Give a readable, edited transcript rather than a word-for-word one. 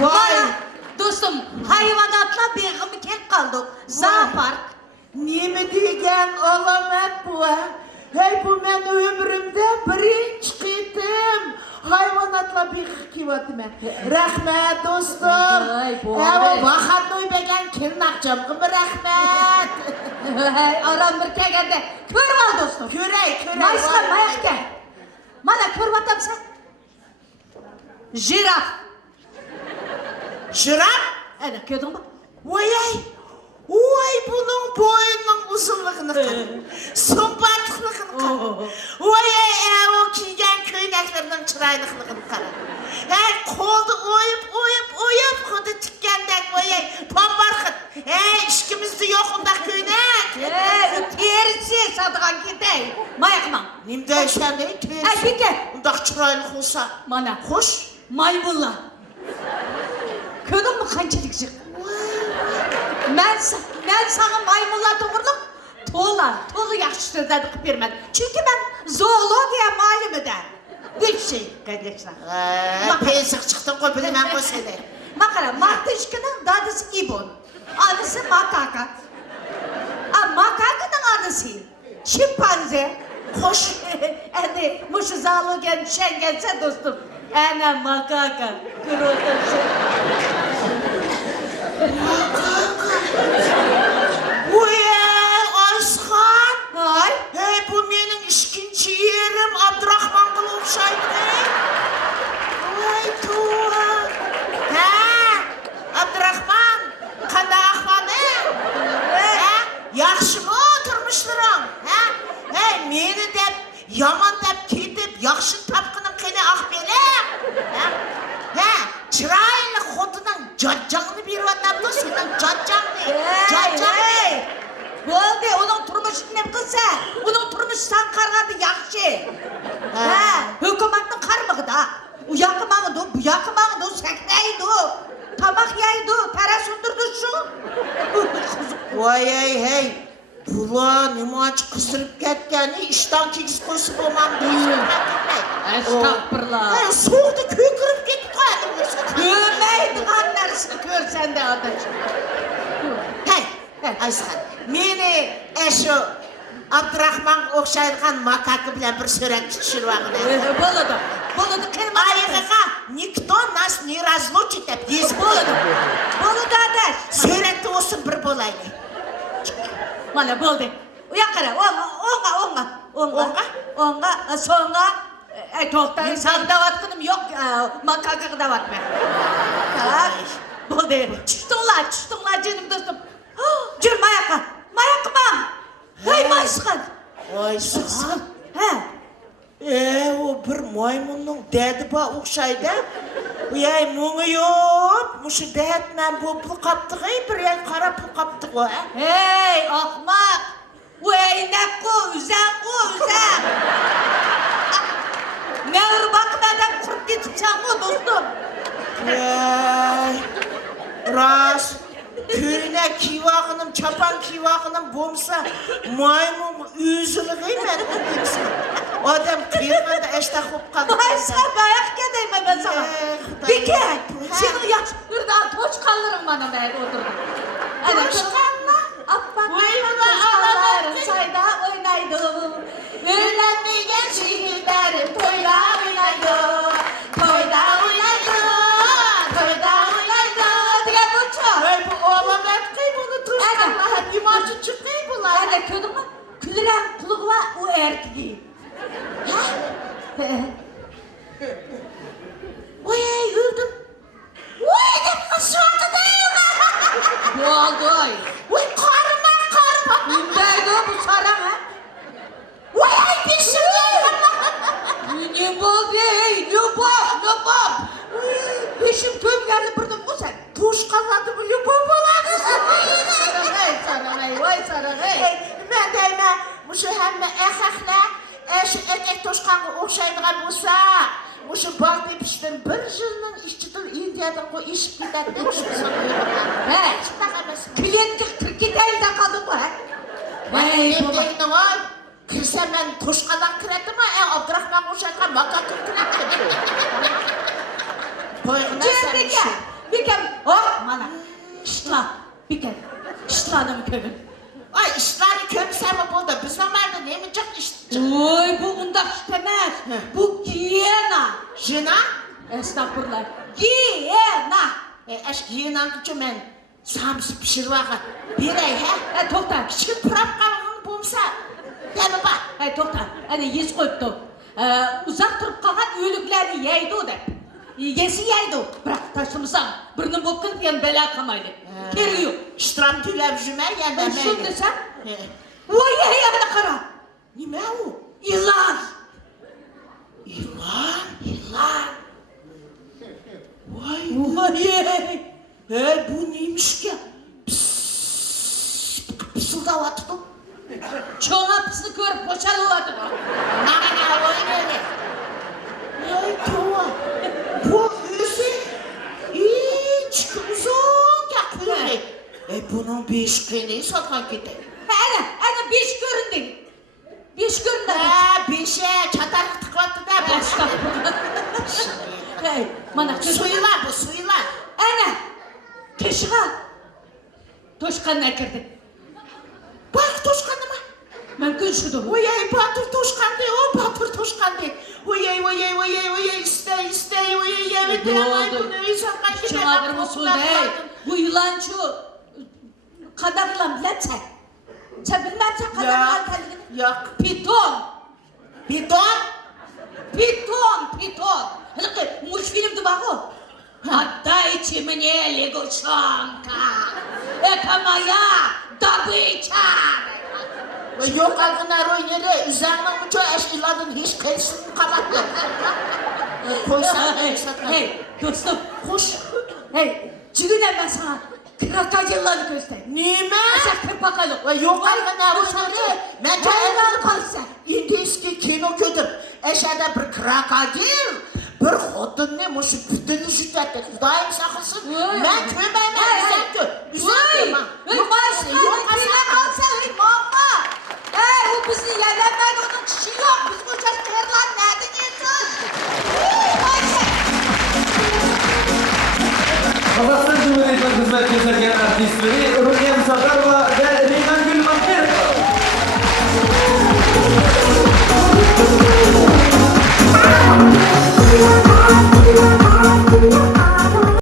Vay. Dostum, hayvanatla begimi kelip kaldık. Zoopark. Nemi degen alamet bu ha? Hey bu men ömrümde birinci qitim hayvanatla bir kivatıma. Rahmet dostum. Ay, bu Evo arada. vaxat oybegen kirnakçam kımı rahmet. Aram bir kegende. Kör val dostum. Körey. Mayıskan mayak gel. Mana kör vatam sen. Jiraf. Şırap? Evet, gördün mü? Vay bunun boyunun uzunluğunu kadın. Sumbatlıkını kadın. Vay o kiygen köyneklerinin çıraylıklığını kadın. Koldu oyup kudu tükkendek vay pambarkın. İşkimizde yok ondak köynek. Tersi sadıgan gidey. Mayakman. Nimde sen de tersi. Peki. Ondak çıraylık olsa. Mana. Hoş. Maymunla. Gördün mü kançılıkçık? Ben sana maymunla doğurluk tolu yaxşı sözler dıkıp vermedim. Çünkü ben zoologiya malum eder. Bir şey kardeşler. Pesik çıktın koy bilemem koy seni. Makara, martışkının dadısı İbon. Adısı makaka. Makakanın adısı şimpanze. Hoş. Yani muşu zoologiyanın şengelse dostum. Ana makaka. Kırıldı Ayskan. Ay. Hey bu benim işkinci yerim Abdurrahman kılıp şaydı. Vay tuğa. Abdurrahman. Kanda ahmanı. Yaxşı mı oturmuşlarım? Hey meni dep yaman dep ketip yaxşı tapkının kene ahbelem. Çıraylı xotunun caccanını bir vatandı senin caccanını. Boldu, onun turmuşunu ne kılsa? Onun turmuş san kargadı yaxşı. Hükümetin karmığı da. Bu yakımağıdı, bu yakımağıdı, sekneydi. Tamak yaydı, para sündürdü şu. Vay hey. Bula nimaç kısırıp ketkeni işten kekis koyusu bulmam diyorsun. Estağfurullah. Soğukta köy kırıp gittik hayatım. Görmeydi kanlarısını görsen de adacığım. Hey, Ayskan, meni eşo Abdurrahman okşayırgan makakı bilen bir sörek çıkışır vağını. Boludu kırmızı. Ayıqıqa, nikto nas ne razlучит dep yezip Boludu adaş. Sörekte olsun bir bolaylı. Mana boldu. Uyakara, onga, songa. Tohtan sen davatkınım yok, makakı davat ben. Tak, boldu. Çıktınlar canım dostum. Cür mayaka, mayakman. Hey mayskan. Ayskan. O bir maymunun dedi ba okşaydı. Uyay muğu yok. Muşu deyetmen bu pul kaptığı bir yer kara pul kaptığı o. Hey ahmak. Uyaynak ko, üzen. Ne bakmadan kurup gideceğim o dostum. Ras. Köyüne kivağınım, çapan kivağınım bomsa maymun üzülüğü men kimse. Adam kıyırmanda eşte hopkan. Sen bayak gedeyim ben sana. Peki, senin yaşlardan toç kaldırın bana ben oturdum. Toşkanla? Toşkanların sayda oynaydı. Ürlenmeyen şehirlerim toyda oynaydı. Toyda oynaydı. Diye bu çok. Hey bu oğlan etkıy bunu Toşkanla. Nimacı çıkıy bunlar. Hadi kördün mü? Külüren kuluğu var o erkeği. Oy öldüm. Oy ne kısırdı değil mi? Bu oldu oy. Oy karma. Ündeydi o bu saran ha. Oy bir şey Ne oldu ey? Ne bab? Peşim tüm geldi burada bu sen. Toşkanladı bu yubum olanı. Saran ey. Ben deyme muşu hemme ehekle eşi etek toşkanı okşaydıgan bolsa muşu bak depiştin bir jılının işçidir Indiyadan o iş gider demişsin. He. Klientlik 42 ayda kaldı bu ha. Hey bu deyine oy. Kirse ben toşkadan kiredim ha. Abdurrahman okşaydıgan makak kirdim. Boyuna sen Cemreke, işi. Bikem, oh mana. İştla, bikem. İştlanım kögün. Ay işleri köpseme buldu. Biz zamanında ne mi çok iş? Oy bu undaq işlemez. Bu giyena. Jina? Estağfurullah. Giyena. Eş giyinan küçü men samsı pişirip ağa. Birey he? To'xta. Kichkin pırap kalığın bulsa. Demi bak. To'xta. Ana yes qo'yibdi. Uzoq turib qolgan o'liklarni yeydi u deb. Yesi yeydi. Biroq tashlasam, birni bo'lib qilib ham bela qilmaydi. Keragi yo'q. İştram tüylep jüme yenmem. Shu desam, voy yana qara. Nime o? Yılan. Yılan? Yılan. Vay. Vay. Bu neymiş ki? Pısıldavatı da. Çoğuna pısını görüp boşalıvadı. Nana oynayın. Ay tuva. Bu yüzü hiç uzun yakıyor. Bunun bir işkini satan gidelim. Ana beş göründü. Beş göründü. Bir şey çatarlık tıklattı da bu. Estağfurullah. Hey, mana Suyla bu suyla. ana Toshqan. Toshqandan kirdi. Bak Toşkan'ıma. Mümkün şudur. Oyey Batır Toşkan diye, o Batır Toşkan diye. Oyey, iste, oyey, evet ay bunu insanlar gidelim. Çağırma söyle. Bu yılancı kadar yılan bilen sen. Sen bilmezsen kadar yılan kendini. Yok. Piton. Bidon. Piton. Hele muş filmdi bak o. Отдайте мне лягушонка. Это моя добыча. Yok algınar oynayı, üzerine uçu eşkiladın hiç kayısını kapattı. Koysan beni satın. Hey dostum. Hoş. Hey cügüne ben sana krokodilleri göstereyim. Nime? Aşağı kır bakalım. Yok algınar oynayı. Ben Hayırlı kalsın. İndiyski kino ködür. Eşede bir krokodil. Bir hodun ne muşu bütünü şiddetle. Kudayım sakılsın. Ben kömeyim sen kö. Üzerine ma. Yok alsın. Yok alsın. Mama. O bizi yelemedi onun kişi yok. Biz bu çocuk herlan nereden yiyorsun? Қазақстан Cumhuriyeti'nin hizmet göstergen artistleri Rukiye Musakarova ve Reyhan Gülmanker.